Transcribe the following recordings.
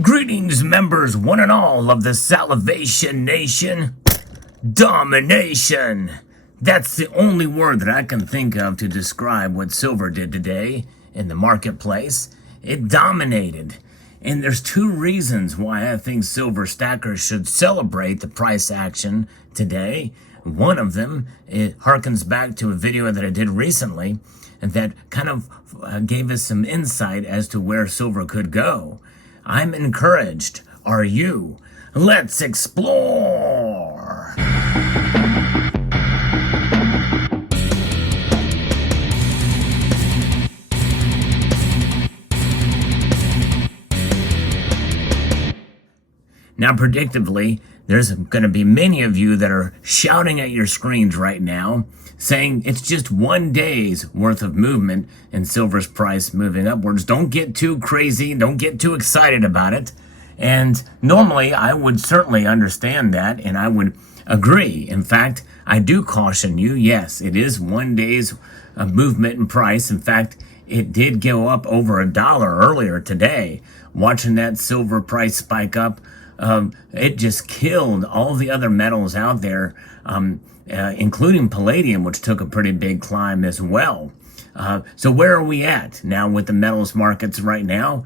Greetings, members, one and all of the Salivation Nation. Domination. That's the only word that I can think of to describe what silver did today in the marketplace. It dominated. And there's two reasons why I think silver stackers should celebrate the price action today. One of them, it harkens back to a video that I did recently that kind of gave us some insight as to where silver could go. I'm encouraged. Are you? Let's explore! Now, predictably, there's going to be many of you that are shouting at your screens right now, saying it's just 1 day's worth of movement in silver's price moving upwards. Don't get too crazy. Don't get too excited about it. And normally, I would certainly understand that, and I would agree. In fact, I do caution you, yes, it is 1 day's movement in price. In fact, it did go up over $1 earlier today. Watching that silver price spike up, it just killed all the other metals out there, including palladium, which took a pretty big climb as well. So where are we at now with the metals markets right now?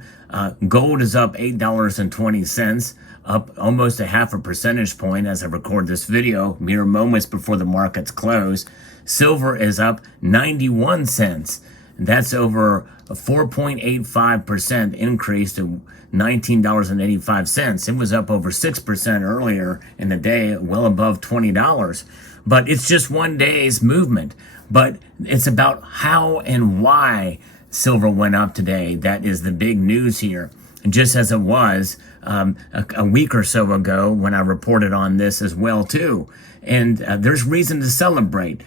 Gold is up $8.20, up almost a half a percentage point as I record this video, mere moments before the markets close. Silver is up 91 cents. That's over a 4.85% increase to $19.85. It was up over 6% earlier in the day, well above $20. But it's just 1 day's movement. But it's about how and why silver went up today. That is the big news here. And just as it was a week or so ago when I reported on this as well too. And there's reason to celebrate.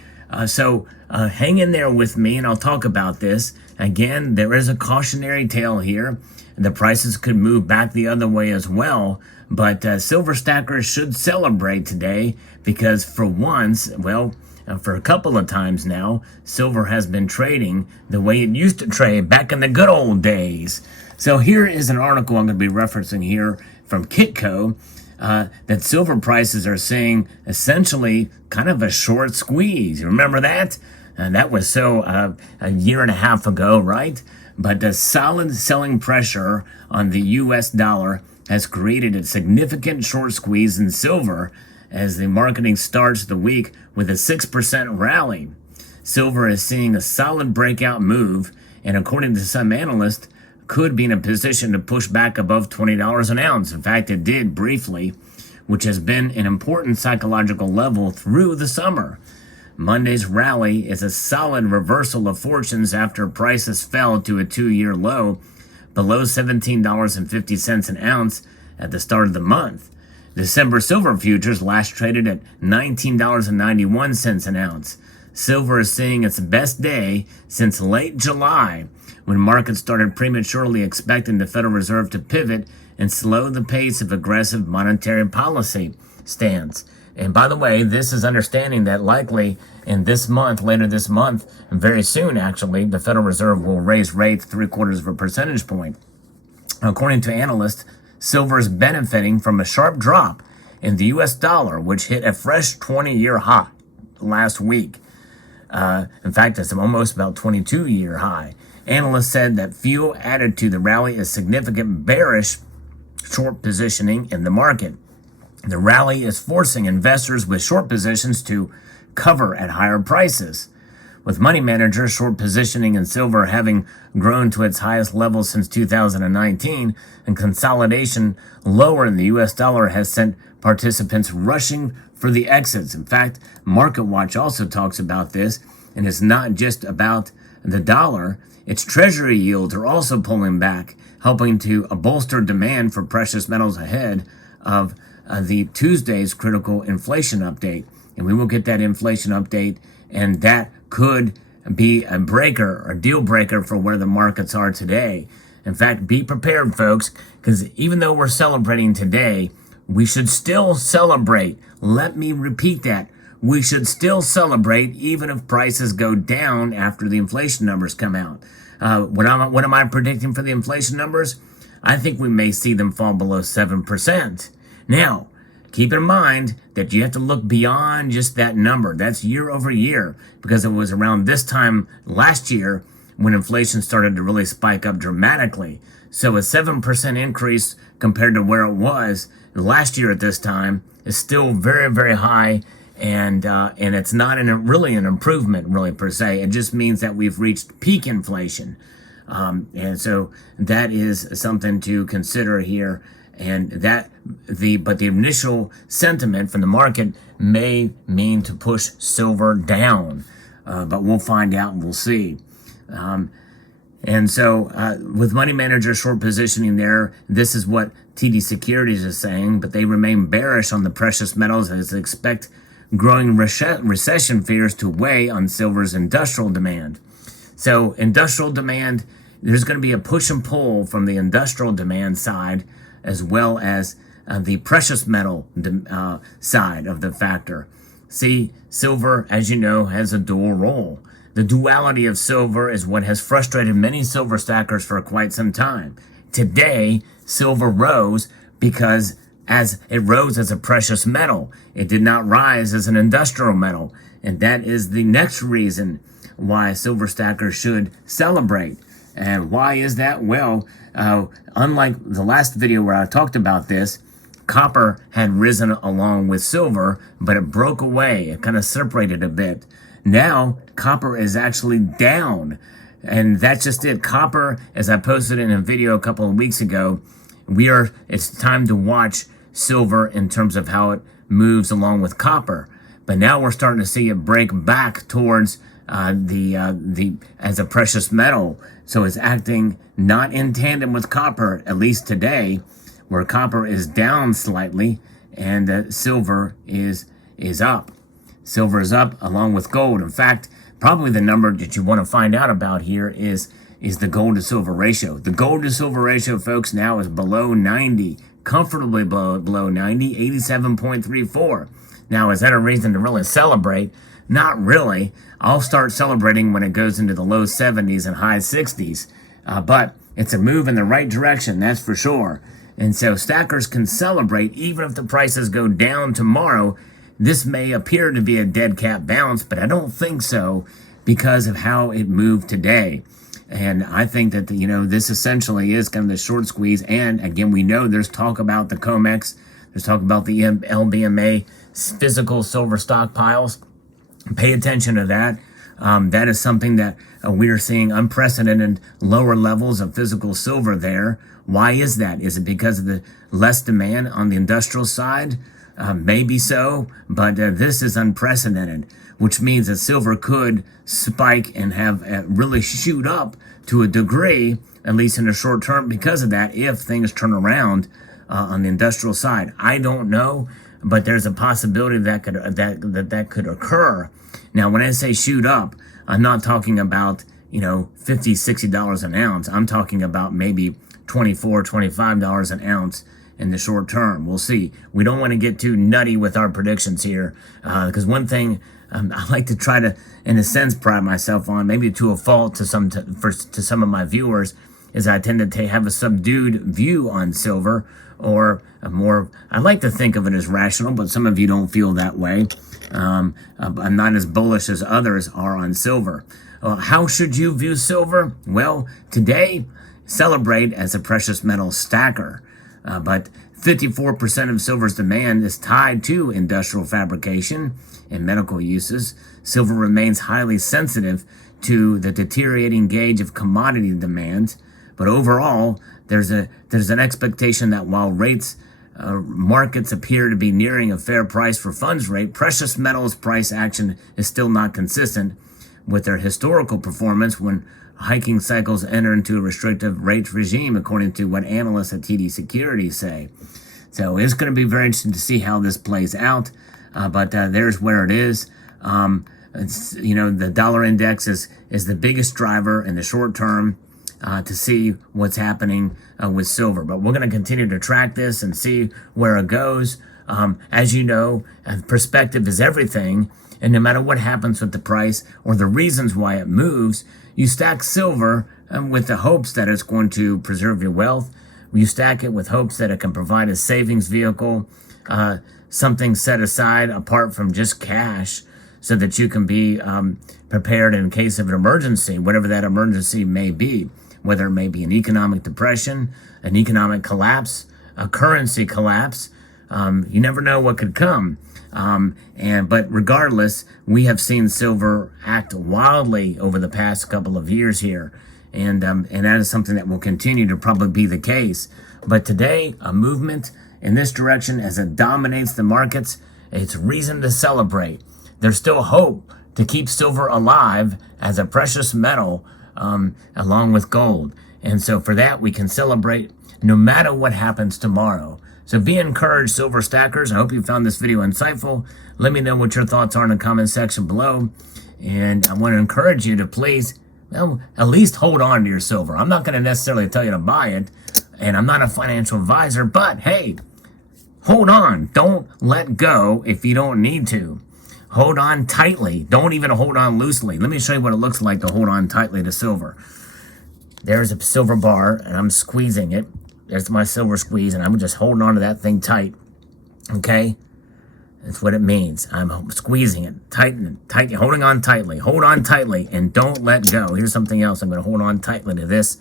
So hang in there with me and I'll talk about this. Again, there is a cautionary tale here. The prices could move back the other way as well. But silver stackers should celebrate today because for once, well, for a couple of times now, silver has been trading the way it used to trade back in the good old days. So here is an article I'm going to be referencing here from Kitco. That silver prices are seeing essentially kind of a short squeeze. You remember that? That was so a year and a half ago, right? But the solid selling pressure on the US dollar has created a significant short squeeze in silver as the marketing starts the week with a 6% rally. Silver is seeing a solid breakout move, and according to some analysts, could be in a position to push back above $20 an ounce. In fact, it did briefly, which has been an important psychological level through the summer. Monday's rally is a solid reversal of fortunes after prices fell to a 2-year low below $17.50 an ounce at the start of the month. December silver futures last traded at $19.91 an ounce. Silver is seeing its best day since late July, when markets started prematurely expecting the Federal Reserve to pivot and slow the pace of aggressive monetary policy stance. And by the way, this is understanding that likely in this month, later this month, and very soon actually, the Federal Reserve will raise rates 0.75 of a percentage point. According to analysts, silver is benefiting from a sharp drop in the US dollar, which hit a fresh 20-year high last week. In fact, it's almost about 22-year high. Analysts said that fuel added to the rally is significant bearish short positioning in the market. The rally is forcing investors with short positions to cover at higher prices. With money managers short positioning in silver having grown to its highest level since 2019, and consolidation lower in the US dollar has sent participants rushing for the exits. In fact, MarketWatch also talks about this, and it's not just about the dollar. Its treasury yields are also pulling back, helping to bolster demand for precious metals ahead of the Tuesday's critical inflation update. And we will get that inflation update, and that could be a breaker, a deal breaker for where the markets are today. In fact, be prepared, folks, because even though we're celebrating today, we should still celebrate. Let me repeat that. We should still celebrate even if prices go down after the inflation numbers come out. What am I predicting for the inflation numbers? I think we may see them fall below 7%. Now, keep in mind that you have to look beyond just that number. That's year over year, because it was around this time last year when inflation started to really spike up dramatically. So a 7% increase compared to where it was last year at this time is still very, very high. And it's not really an improvement, really, per se. It just means that we've reached peak inflation. And so that is something to consider here. And but the initial sentiment from the market may mean to push silver down. But we'll find out and we'll see. And so with money manager short positioning there, this is what TD Securities is saying, but they remain bearish on the precious metals as they expect growing recession fears to weigh on silver's industrial demand. So industrial demand, there's going to be a push and pull from the industrial demand side as well as the precious metal side of the factor. See, silver, as you know, has a dual role. The duality of silver is what has frustrated many silver stackers for quite some time. Today, silver rose because as it rose as a precious metal, it did not rise as an industrial metal. And that is the next reason why silver stackers should celebrate. And why is that? Well, unlike the last video where I talked about this, copper had risen along with silver, but it broke away. It kind of separated a bit. Now, copper is actually down. And that's just it. Copper, as I posted in a video a couple of weeks ago, it's time to watch silver in terms of how it moves along with copper. But now we're starting to see it break back towards as a precious metal. So it's acting not in tandem with copper, at least today, where copper is down slightly and silver is up. Silver is up along with gold. In fact, probably the number that you want to find out about here is the gold to silver ratio. The gold to silver ratio, folks, now is below 90, comfortably below 90, 87.34. Now, is that a reason to really celebrate? Not really. I'll start celebrating when it goes into the low 70s and high 60s. But it's a move in the right direction, that's for sure. And so stackers can celebrate even if the prices go down tomorrow. This may appear to be a dead cat bounce, but I don't think so because of how it moved today. And I think that, this essentially is kind of the short squeeze. And again, we know there's talk about the COMEX. There's talk about the LBMA physical silver stockpiles. Pay attention to that. That is something that we are seeing unprecedented lower levels of physical silver there. Why is that? Is it because of the less demand on the industrial side? Maybe so, but this is unprecedented, which means that silver could spike and have really shoot up to a degree, at least in the short term, because of that, if things turn around on the industrial side. I don't know, but there's a possibility that could occur. Now, when I say shoot up, I'm not talking about, $50, $60 an ounce. I'm talking about maybe $24, $25 an ounce in the short term. We'll see. We don't want to get too nutty with our predictions here, because one thing I like to try to, in a sense, pride myself on, maybe to a fault to some of my viewers, is I tend to have a subdued view on silver, or I like to think of it as rational, but some of you don't feel that way. I'm not as bullish as others are on silver. How should you view silver? Well, today, celebrate as a precious metal stacker. But 54% of silver's demand is tied to industrial fabrication and medical uses. Silver remains highly sensitive to the deteriorating gauge of commodity demand. But overall, there's an expectation that while markets appear to be nearing a fair price for funds rate, precious metals price action is still not consistent with their historical performance when hiking cycles enter into a restrictive rates regime, according to what analysts at TD Securities say. So it's going to be very interesting to see how this plays out. But there's where it is. The dollar index is the biggest driver in the short term to see what's happening with silver. But we're going to continue to track this and see where it goes. As you know, perspective is everything. And no matter what happens with the price or the reasons why it moves, you stack silver with the hopes that it's going to preserve your wealth. You stack it with hopes that it can provide a savings vehicle, something set aside apart from just cash, so that you can be prepared in case of an emergency, whatever that emergency may be, whether it may be an economic depression, an economic collapse, a currency collapse. You never know what could come. But regardless, we have seen silver act wildly over the past couple of years here. And that is something that will continue to probably be the case. But today, a movement in this direction as it dominates the markets, it's reason to celebrate. There's still hope to keep silver alive as a precious metal, along with gold. And so for that, we can celebrate no matter what happens tomorrow. So be encouraged, silver stackers. I hope you found this video insightful. Let me know what your thoughts are in the comment section below. And I want to encourage you to please, well, at least hold on to your silver. I'm not going to necessarily tell you to buy it, and I'm not a financial advisor, but hey, hold on. Don't let go if you don't need to. Hold on tightly. Don't even hold on loosely. Let me show you what it looks like to hold on tightly to silver. There's a silver bar, and I'm squeezing it. There's my silver squeeze, and I'm just holding on to that thing tight. Okay? That's what it means. I'm squeezing it, tight, holding on tightly. Hold on tightly, and don't let go. Here's something else. I'm going to hold on tightly to this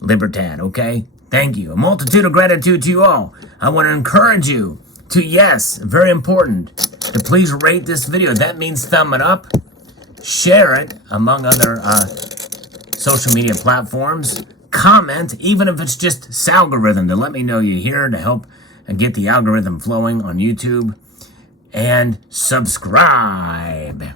Libertad, okay? Thank you. A multitude of gratitude to you all. I want to encourage you to, yes, very important, to please rate this video. That means thumb it up. Share it among other social media platforms. Comment, even if it's just algorithm, to let me know you're here, to help and get the algorithm flowing on YouTube. And subscribe.